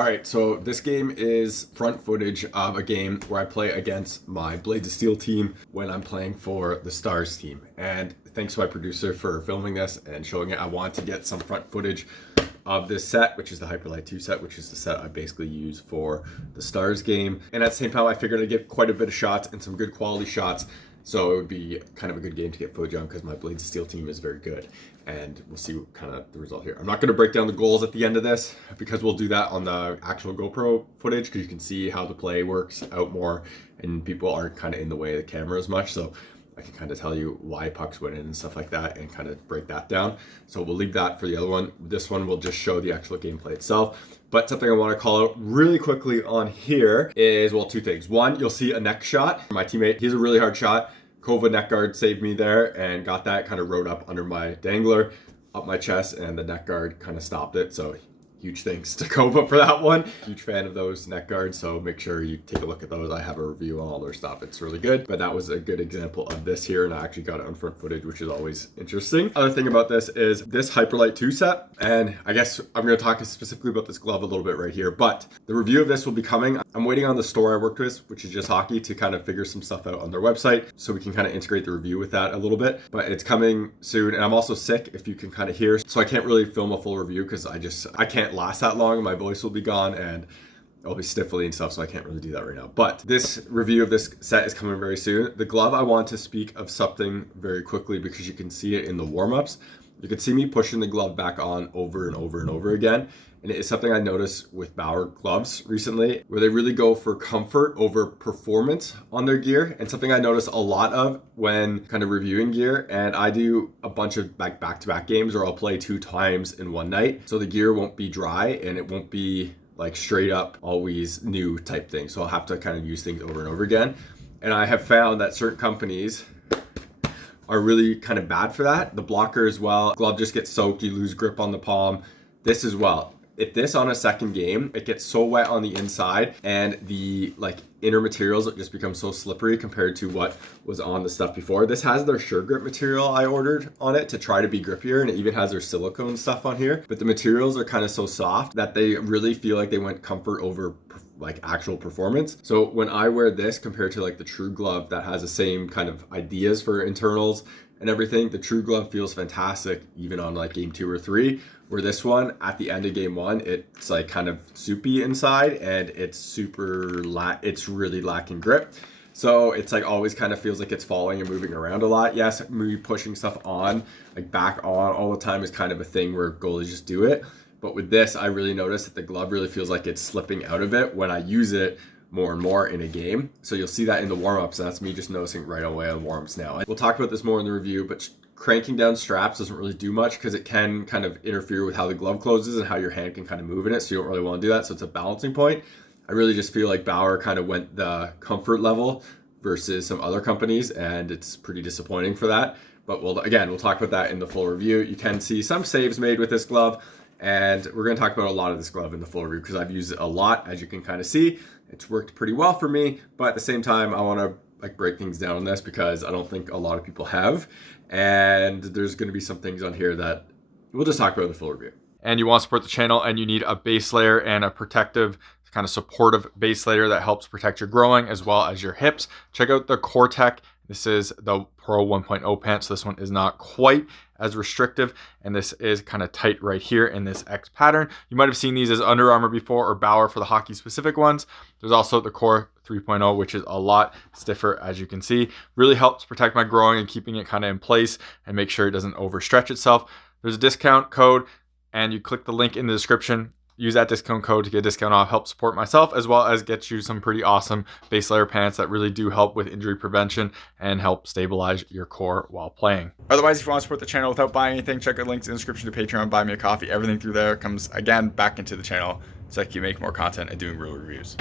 All right, so this game is front footage of a game where I play against my Blades of Steel team when I'm playing for the Stars team. And thanks to my producer for filming this and showing it. I want to get some front footage of this set, which is the Hyperlite 2 set, which is the set I basically use for the Stars game. And at the same time, I figured I'd get quite a bit of shots and some good quality shots. So it would be kind of a good game to get footage on because my Blades of Steel team is very good. And we'll see kind of the result here. I'm not going to break down the goals at the end of this because we'll do that on the actual GoPro footage because you can see how the play works out more and people aren't kind of in the way of the camera as much. So I can kind of tell you why pucks went in and stuff like that and kind of break that down. So we'll leave that for the other one. This one will just show the actual gameplay itself. But something I want to call out really quickly on here is, well, two things. One, you'll see a neck shot. My teammate, he's a really hard shot. Kova neck guard saved me there and got that, kind of rode up under my dangler, up my chest, and the neck guard kind of stopped it. So huge thanks to Kova for that one. Huge fan of those neck guards, so make sure you take a look at those. I have a review on all their stuff. It's really good, but that was a good example of this here, and I actually got it on front footage, which is always interesting. Other thing about this is this Hyperlite 2 set, and I guess I'm going to talk specifically about this glove a little bit right here, but the review of this will be coming. I'm waiting on the store I worked with, which is Just Hockey, to kind of figure some stuff out on their website so we can kind of integrate the review with that a little bit, but it's coming soon. And I'm also sick, if you can kind of hear, so I can't really film a full review because I can't last that long. My voice will be gone and I'll be sniffly and stuff, so I can't really do that right now. But this review of this set is coming very soon. The glove, I want to speak of something very quickly because you can see it in the warm-ups. You can see me pushing the glove back on over and over and over again. And it is something I noticed with Bauer gloves recently, where they really go for comfort over performance on their gear. And something I notice a lot of when kind of reviewing gear, and I do a bunch of back-to-back games, or I'll play 2 times in one night. So the gear won't be dry and it won't be like straight up always new type thing. So I'll have to kind of use things over and over again. And I have found that certain companies are really kind of bad for that. The blocker as well. Glove just gets soaked, you lose grip on the palm. This as well. If this on a second game, it gets so wet on the inside and the inner materials, it just becomes so slippery compared to what was on the stuff before. This has their Sure Grip material I ordered on it to try to be grippier, and it even has their silicone stuff on here. But the materials are kind of so soft that they really feel like they went comfort over actual performance. So when I wear this compared to the True Glove that has the same kind of ideas for internals and everything, the True Glove feels fantastic even on game 2 or 3, where this one at the end of game 1, it's kind of soupy inside and it's it's really lacking grip. So it's always kind of feels like it's falling and moving around a lot. Yes, maybe pushing stuff on, back on all the time is kind of a thing where goalies just do it. But with this, I really noticed that the glove really feels like it's slipping out of it when I use it more and more in a game. So you'll see that in the warm-ups. That's me just noticing right away on warm-ups now. We'll talk about this more in the review, but cranking down straps doesn't really do much because it can kind of interfere with how the glove closes and how your hand can kind of move in it. So you don't really want to do that. So it's a balancing point. I really just feel like Bauer kind of went the comfort level versus some other companies, and it's pretty disappointing for that. But we'll talk about that in the full review. You can see some saves made with this glove, and we're going to talk about a lot of this glove in the full review because I've used it a lot, as you can kind of see. It's worked pretty well for me, but at the same time, I want to break things down on this because I don't think a lot of people have. And there's going to be some things on here that we'll just talk about in the full review. And you want to support the channel, and you need a base layer and a protective, kind of supportive base layer that helps protect your growing as well as your hips. Check out the Konekt. This is the Pro 1.0 pant, so this one is not quite as restrictive, and this is kind of tight right here in this X pattern. You might have seen these as Under Armour before, or Bauer for the hockey specific ones. There's also the Core 3.0, which is a lot stiffer, as you can see. Really helps protect my growing and keeping it kind of in place and make sure it doesn't overstretch itself. There's a discount code, and you click the link in the description. Use that discount code to get a discount off, help support myself, as well as get you some pretty awesome base layer pants that really do help with injury prevention and help stabilize your core while playing. Otherwise, if you want to support the channel without buying anything, check out links in the description to Patreon, buy me a coffee. Everything through there comes, again, back into the channel so I can make more content and doing real reviews.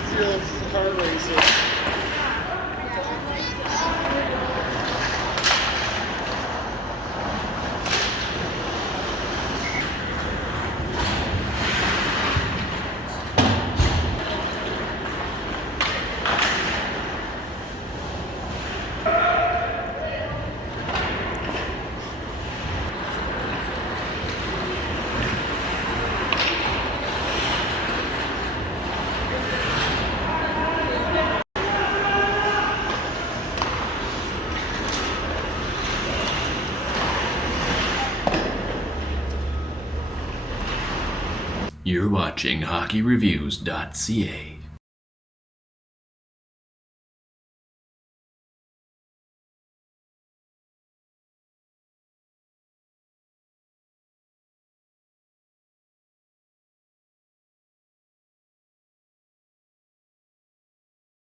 That's the old car racer. You're watching HockeyReviews.ca.